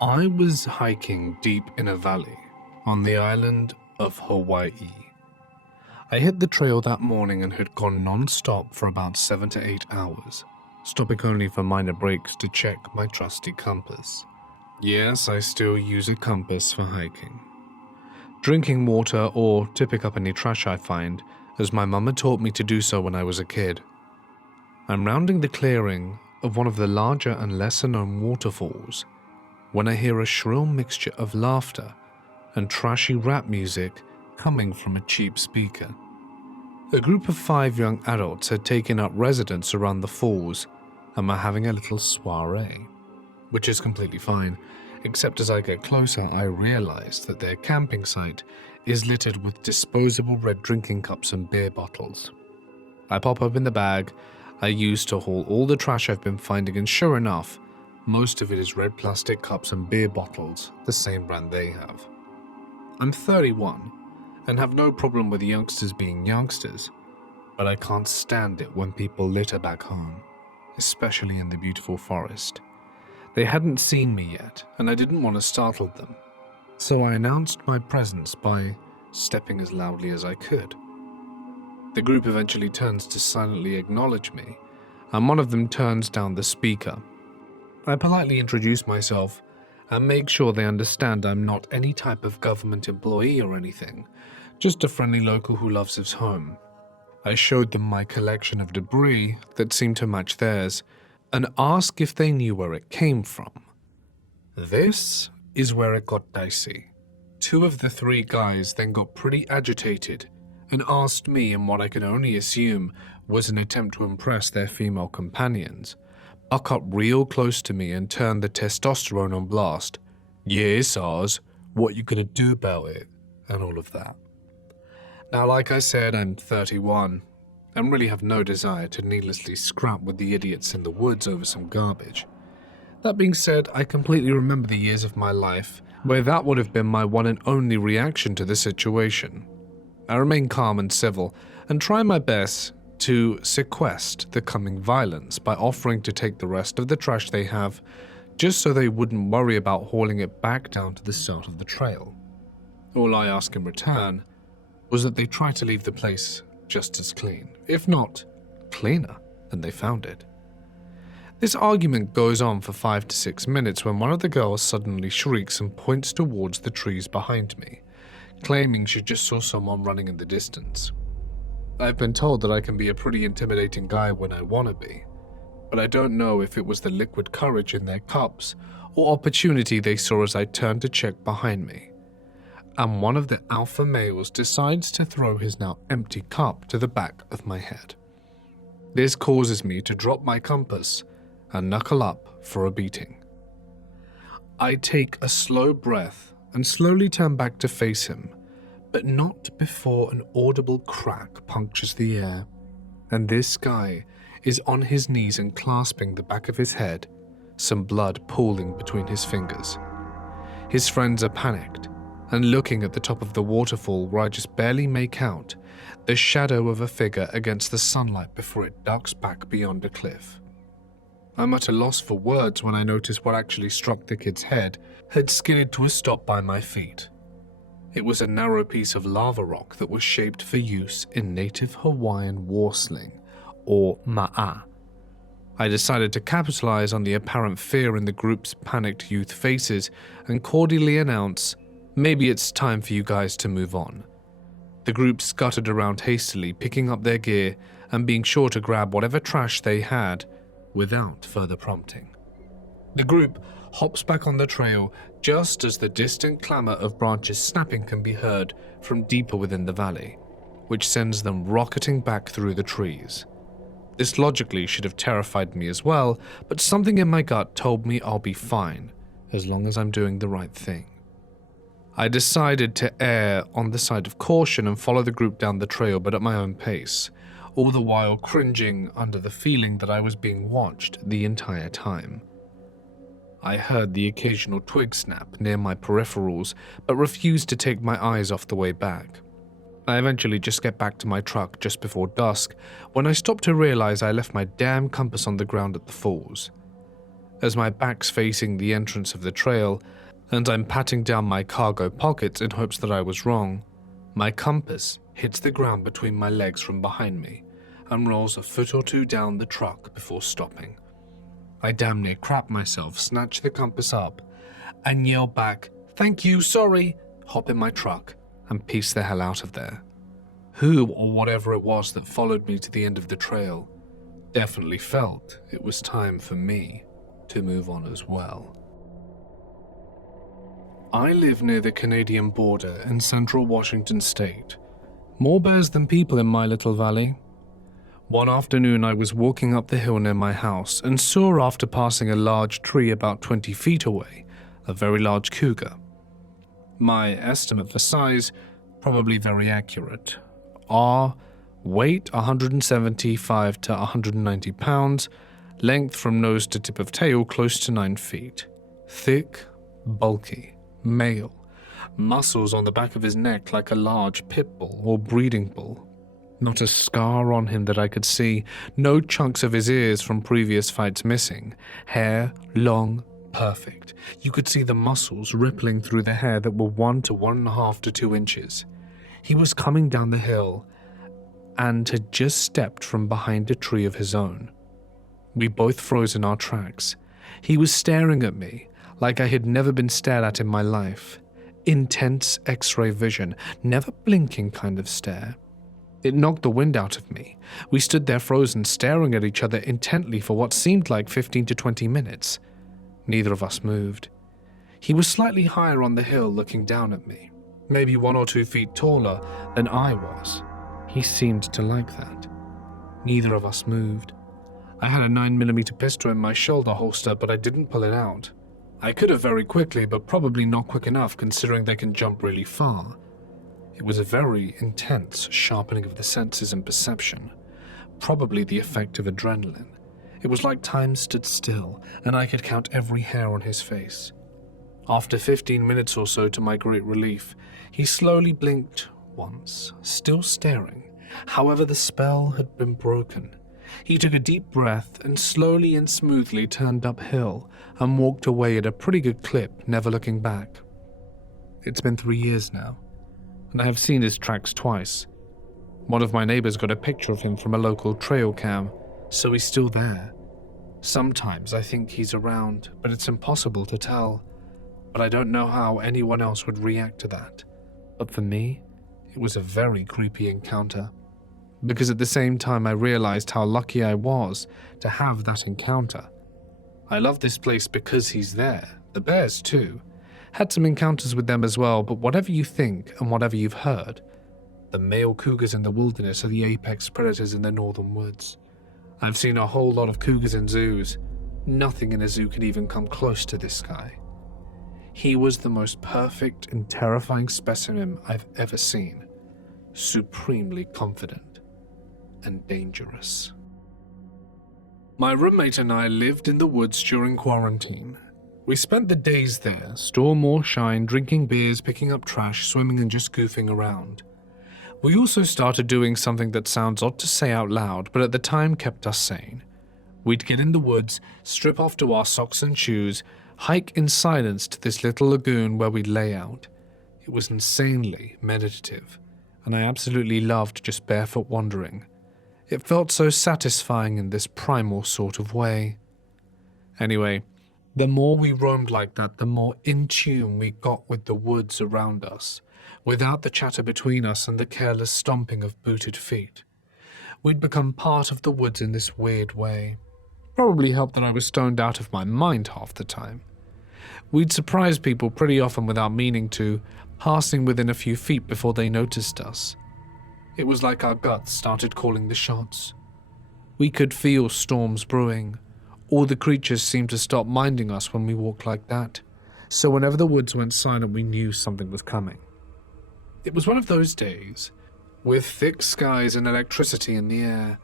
I was hiking deep in a valley on the island of Hawaii. I hit the trail that morning and had gone non-stop for about 7 to 8 hours, stopping only for minor breaks to check my trusty compass. Yes, I still use a compass for hiking. Drinking water or to pick up any trash I find, as my mum had taught me to do so when I was a kid. I'm rounding the clearing of one of the larger and lesser-known waterfalls when I hear a shrill mixture of laughter and trashy rap music coming from a cheap speaker. A group of 5 young adults had taken up residence around the falls and were having a little soiree, which is completely fine, except as I get closer I realize that their camping site is littered with disposable red drinking cups and beer bottles. I pop open the bag I used to haul all the trash I've been finding, and sure enough, most of it is red plastic cups and beer bottles, the same brand they have. I'm 31 and have no problem with youngsters being youngsters, but I can't stand it when people litter back home, especially in the beautiful forest. They hadn't seen me yet, and I didn't want to startle them, so I announced my presence by stepping as loudly as I could. The group eventually turns to silently acknowledge me, and one of them turns down the speaker. I politely introduce myself and make sure they understand I'm not any type of government employee or anything, just a friendly local who loves his home. I showed them my collection of debris that seemed to match theirs and asked if they knew where it came from. This is where it got dicey. 2 of the 3 guys then got pretty agitated and asked me, in what I can only assume was an attempt to impress their female companions, buck up real close to me and turn the testosterone on blast. "Yeah, SARS, what you gonna do about it?" and all of that. Now, like I said, I'm 31 and really have no desire to needlessly scrap with the idiots in the woods over some garbage. That being said, I completely remember the years of my life where that would have been my one and only reaction to the situation. I remain calm and civil and try my best to sequester the coming violence by offering to take the rest of the trash they have, just so they wouldn't worry about hauling it back down to the start of the trail. All I ask in return was that they try to leave the place just as clean, if not cleaner, than they found it. This argument goes on for 5 to 6 minutes when one of the girls suddenly shrieks and points towards the trees behind me, claiming she just saw someone running in the distance. I've been told that I can be a pretty intimidating guy when I want to be, but I don't know if it was the liquid courage in their cups or opportunity they saw as I turned to check behind me. And one of the alpha males decides to throw his now empty cup to the back of my head. This causes me to drop my compass and knuckle up for a beating. I take a slow breath and slowly turn back to face him, but not before an audible crack punctures the air, and this guy is on his knees and clasping the back of his head, some blood pooling between his fingers. His friends are panicked and looking at the top of the waterfall where I just barely make out the shadow of a figure against the sunlight before it ducks back beyond a cliff. I'm at a loss for words when I notice what actually struck the kid's head had skidded to a stop by my feet. It was a narrow piece of lava rock that was shaped for use in native Hawaiian war sling, or ma'a. I decided to capitalize on the apparent fear in the group's panicked youth faces and cordially announce, "Maybe it's time for you guys to move on." The group scuttered around hastily, picking up their gear and being sure to grab whatever trash they had without further prompting. The group hops back on the trail just as the distant clamor of branches snapping can be heard from deeper within the valley, which sends them rocketing back through the trees. This logically should have terrified me as well, but something in my gut told me I'll be fine as long as I'm doing the right thing. I decided to err on the side of caution and follow the group down the trail, but at my own pace, all the while cringing under the feeling that I was being watched the entire time. I heard the occasional twig snap near my peripherals, but refused to take my eyes off the way back. I eventually just get back to my truck just before dusk, when I stopped to realize I left my damn compass on the ground at the falls. As my back's facing the entrance of the trail, and I'm patting down my cargo pockets in hopes that I was wrong, my compass hits the ground between my legs from behind me and rolls a foot or two down the truck before stopping. I damn near crap myself, snatch the compass up, and yell back, "Thank you, sorry," hop in my truck, and piece the hell out of there. Who or whatever it was that followed me to the end of the trail definitely felt it was time for me to move on as well. I live near the Canadian border in central Washington state. More bears than people in my little valley. One afternoon I was walking up the hill near my house and saw, after passing a large tree about 20 feet away, a very large cougar. My estimate for size, probably very accurate. Weight 175 to 190 pounds, length from nose to tip of tail close to 9 feet. Thick, bulky, male, muscles on the back of his neck like a large pit bull or breeding bull. Not a scar on him that I could see, no chunks of his ears from previous fights missing. Hair, long, perfect. You could see the muscles rippling through the hair that were 1 to 1.5 to 2 inches. He was coming down the hill and had just stepped from behind a tree of his own. We both froze in our tracks. He was staring at me like I had never been stared at in my life. Intense X-ray vision, never blinking kind of stare. It knocked the wind out of me. We stood there frozen, staring at each other intently for what seemed like 15 to 20 minutes. Neither of us moved. He was slightly higher on the hill looking down at me, maybe 1 or 2 feet taller than I was. He seemed to like that. Neither of us moved. I had a 9mm pistol in my shoulder holster, but I didn't pull it out. I could have very quickly, but probably not quick enough considering they can jump really far. It was a very intense sharpening of the senses and perception, probably the effect of adrenaline. It was like time stood still, and I could count every hair on his face. After 15 minutes or so, to my great relief, he slowly blinked once, still staring. However, the spell had been broken. He took a deep breath and slowly and smoothly turned uphill and walked away at a pretty good clip, never looking back. It's been 3 years now, and I have seen his tracks twice. One of my neighbors got a picture of him from a local trail cam, so he's still there. Sometimes I think he's around, but it's impossible to tell. But I don't know how anyone else would react to that. But for me, it was a very creepy encounter. Because at the same time I realized how lucky I was to have that encounter. I love this place because he's there. The bears too. Had some encounters with them as well, but whatever you think and whatever you've heard, the male cougars in the wilderness are the apex predators in the northern woods. I've seen a whole lot of cougars in zoos. Nothing in a zoo can even come close to this guy. He was the most perfect and terrifying specimen I've ever seen. Supremely confident and dangerous. My roommate and I lived in the woods during quarantine. We spent the days there, storm or shine, drinking beers, picking up trash, swimming and just goofing around. We also started doing something that sounds odd to say out loud, but at the time kept us sane. We'd get in the woods, strip off to our socks and shoes, hike in silence to this little lagoon where we'd lay out. It was insanely meditative, and I absolutely loved just barefoot wandering. It felt so satisfying in this primal sort of way. Anyway, the more we roamed like that, the more in tune we got with the woods around us, without the chatter between us and the careless stomping of booted feet. We'd become part of the woods in this weird way. Probably helped that I was stoned out of my mind half the time. We'd surprise people pretty often without meaning to, passing within a few feet before they noticed us. It was like our guts started calling the shots. We could feel storms brewing. All the creatures seemed to stop minding us when we walked like that, so whenever the woods went silent we knew something was coming. It was one of those days, with thick skies and electricity in the air.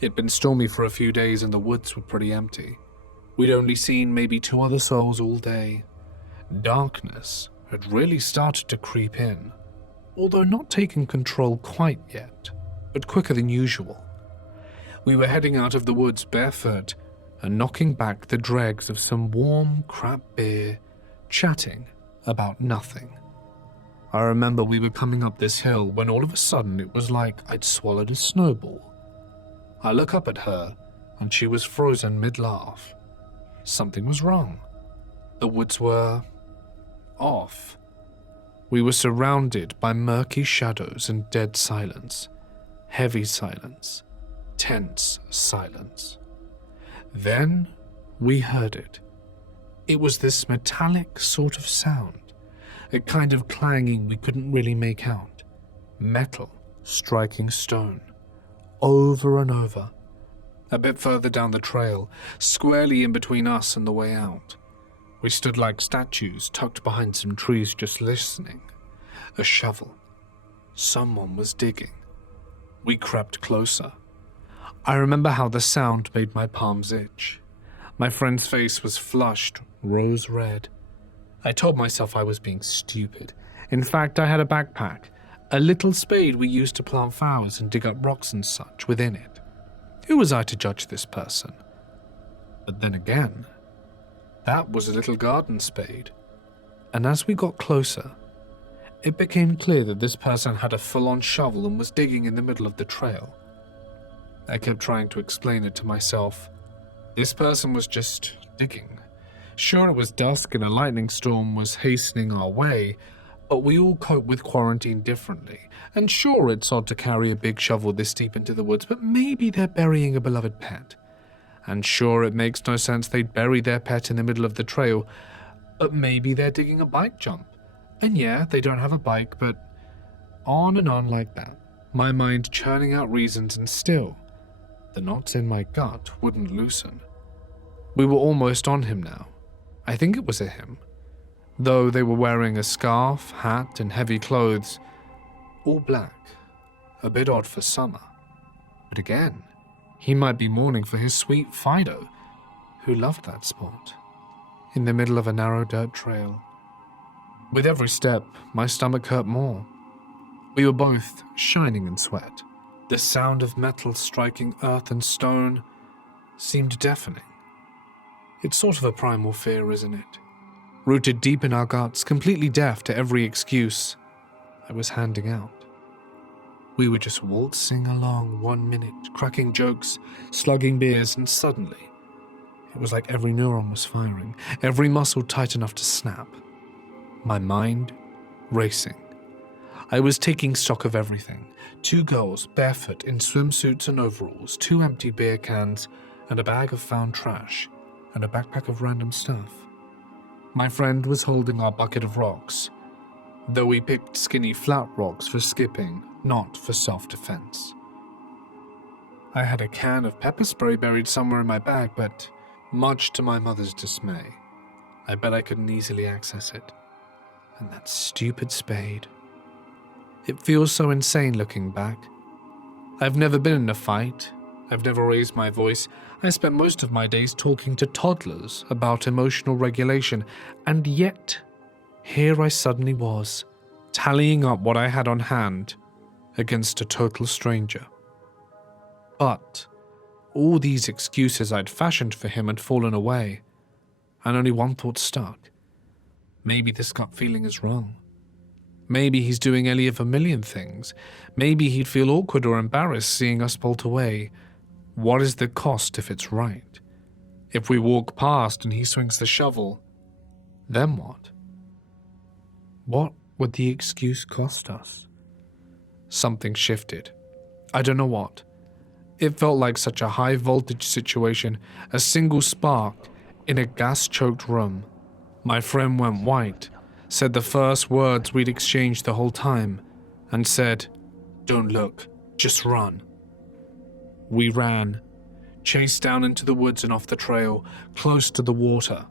It'd been stormy for a few days and the woods were pretty empty. We'd only seen maybe 2 other souls all day. Darkness had really started to creep in, although not taking control quite yet, but quicker than usual. We were heading out of the woods barefoot, and knocking back the dregs of some warm crap beer, chatting about nothing. I remember we were coming up this hill when all of a sudden it was like I'd swallowed a snowball. I look up at her and she was frozen mid-laugh. Something was wrong. The woods were off. We were surrounded by murky shadows and dead silence. Heavy silence. Tense silence. Then we heard it. It was this metallic sort of sound, a kind of clanging we couldn't really make out. Metal striking stone, over and over. A bit further down the trail, squarely in between us and the way out. We stood like statues tucked behind some trees just listening. A shovel. Someone was digging. We crept closer. I remember how the sound made my palms itch. My friend's face was flushed, rose red. I told myself I was being stupid. In fact, I had a backpack, a little spade we used to plant flowers and dig up rocks and such within it. Who was I to judge this person? But then again, that was a little garden spade. And as we got closer, it became clear that this person had a full-on shovel and was digging in the middle of the trail. I kept trying to explain it to myself. This person was just digging. Sure, it was dusk and a lightning storm was hastening our way, but we all cope with quarantine differently. And sure, it's odd to carry a big shovel this deep into the woods, but maybe they're burying a beloved pet. And sure, it makes no sense they'd bury their pet in the middle of the trail, but maybe they're digging a bike jump. And yeah, they don't have a bike, but on and on like that. My mind churning out reasons, and still, the knots in my gut wouldn't loosen. We were almost on him now. I think it was a him. Though they were wearing a scarf, hat, and heavy clothes, all black. A bit odd for summer. But again, he might be mourning for his sweet Fido, who loved that spot, in the middle of a narrow dirt trail. With every step, my stomach hurt more. We were both shining in sweat. The sound of metal striking earth and stone seemed deafening. It's sort of a primal fear, isn't it? Rooted deep in our guts, completely deaf to every excuse I was handing out. We were just waltzing along 1 minute, cracking jokes, slugging beers, and suddenly, it was like every neuron was firing, every muscle tight enough to snap. My mind racing. I was taking stock of everything. 2 girls, barefoot, in swimsuits and overalls, 2 empty beer cans, and a bag of found trash, and a backpack of random stuff. My friend was holding our bucket of rocks, though we picked skinny flat rocks for skipping, not for self-defense. I had a can of pepper spray buried somewhere in my bag, but much to my mother's dismay, I bet I couldn't easily access it. And that stupid spade. It feels so insane looking back. I've never been in a fight. I've never raised my voice. I spent most of my days talking to toddlers about emotional regulation, and yet, here I suddenly was, tallying up what I had on hand against a total stranger. But all these excuses I'd fashioned for him had fallen away, and only one thought stuck. Maybe this gut feeling is wrong. Maybe he's doing any of a million things. Maybe he'd feel awkward or embarrassed seeing us bolt away. What is the cost if it's right? If we walk past and he swings the shovel, then what? What would the excuse cost us? Something shifted. I don't know what. It felt like such a high voltage situation, a single spark in a gas-choked room. My friend went white, said the first words we'd exchanged the whole time, and said, "Don't look, just run." We ran, chased down into the woods and off the trail, close to the water.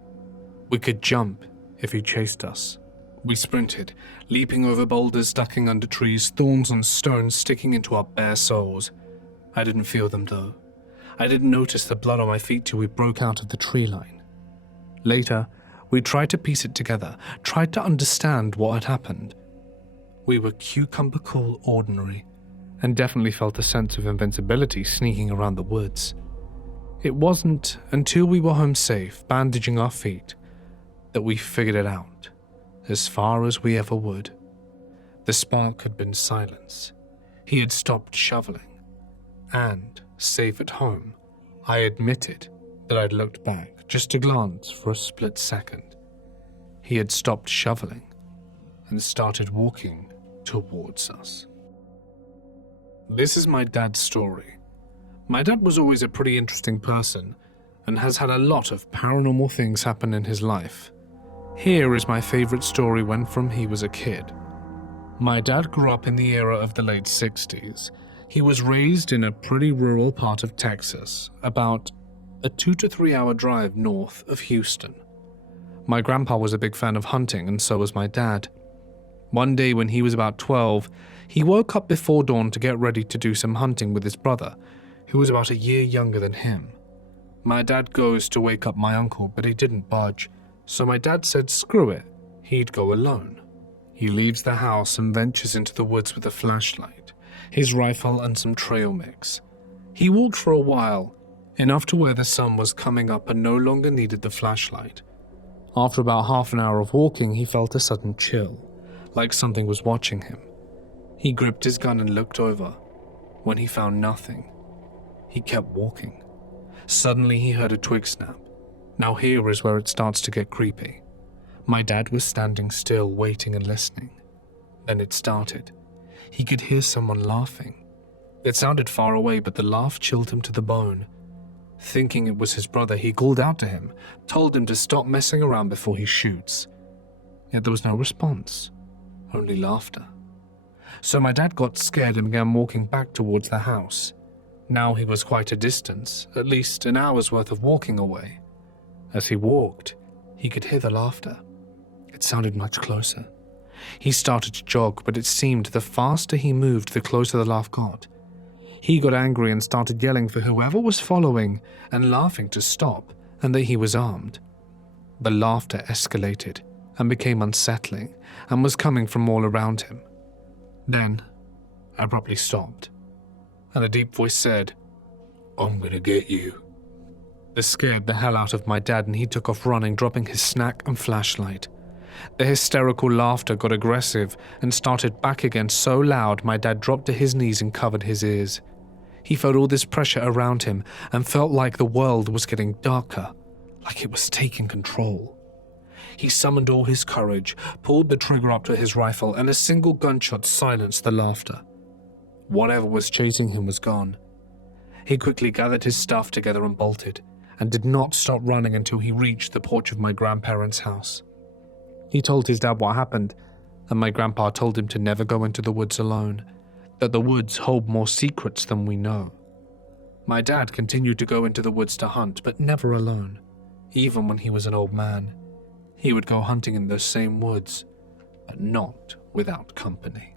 We could jump if he chased us. We sprinted, leaping over boulders, ducking under trees, thorns and stones sticking into our bare soles. I didn't feel them though. I didn't notice the blood on my feet till we broke out of the tree line. Later, we tried to piece it together, tried to understand what had happened. We were cucumber cool ordinary, and definitely felt a sense of invincibility sneaking around the woods. It wasn't until we were home safe, bandaging our feet, that we figured it out, as far as we ever would. The spark had been silence. He had stopped shoveling. And, safe at home, I admitted that I'd looked back just to glance for a split second. He had stopped shoveling and started walking towards us. This is my dad's story. My dad was always a pretty interesting person and has had a lot of paranormal things happen in his life. Here is my favorite story when from he was a kid. My dad grew up in the era of the late 60s. He was raised in a pretty rural part of Texas, about a 2 to 3 hour drive north of Houston. My grandpa was a big fan of hunting, and so was my dad. One day when he was about 12, he woke up before dawn to get ready to do some hunting with his brother, who was about a year younger than him. My dad goes to wake up my uncle, but he didn't budge, so my dad said screw it, he'd go alone. He leaves the house and ventures into the woods with a flashlight, his rifle and some trail mix. He walked for a while, enough to where the sun was coming up and no longer needed the flashlight. After about half an hour of walking, he felt a sudden chill, like something was watching him. He gripped his gun and looked over. When he found nothing, he kept walking. Suddenly he heard a twig snap. Now here is where it starts to get creepy. My dad was standing still, waiting and listening. Then it started. He could hear someone laughing. It sounded far away, but the laugh chilled him to the bone. Thinking it was his brother, he called out to him, told him to stop messing around before he shoots. Yet there was no response, only laughter. So my dad got scared and began walking back towards the house. Now he was quite a distance, at least an hour's worth of walking away. As he walked, he could hear the laughter. It sounded much closer. He started to jog, but it seemed the faster he moved, the closer the laugh got. He got angry and started yelling for whoever was following and laughing to stop, and that he was armed. The laughter escalated and became unsettling and was coming from all around him. Then, abruptly stopped, and a deep voice said, "I'm gonna get you." This scared the hell out of my dad, and he took off running, dropping his snack and flashlight. The hysterical laughter got aggressive and started back again so loud my dad dropped to his knees and covered his ears. He felt all this pressure around him and felt like the world was getting darker, like it was taking control. He summoned all his courage, pulled the trigger up to his rifle, and a single gunshot silenced the laughter. Whatever was chasing him was gone. He quickly gathered his stuff together and bolted, and did not stop running until he reached the porch of my grandparents' house. He told his dad what happened, and my grandpa told him to never go into the woods alone, that the woods hold more secrets than we know. My dad continued to go into the woods to hunt, but never alone. Even when he was an old man, he would go hunting in those same woods, but not without company.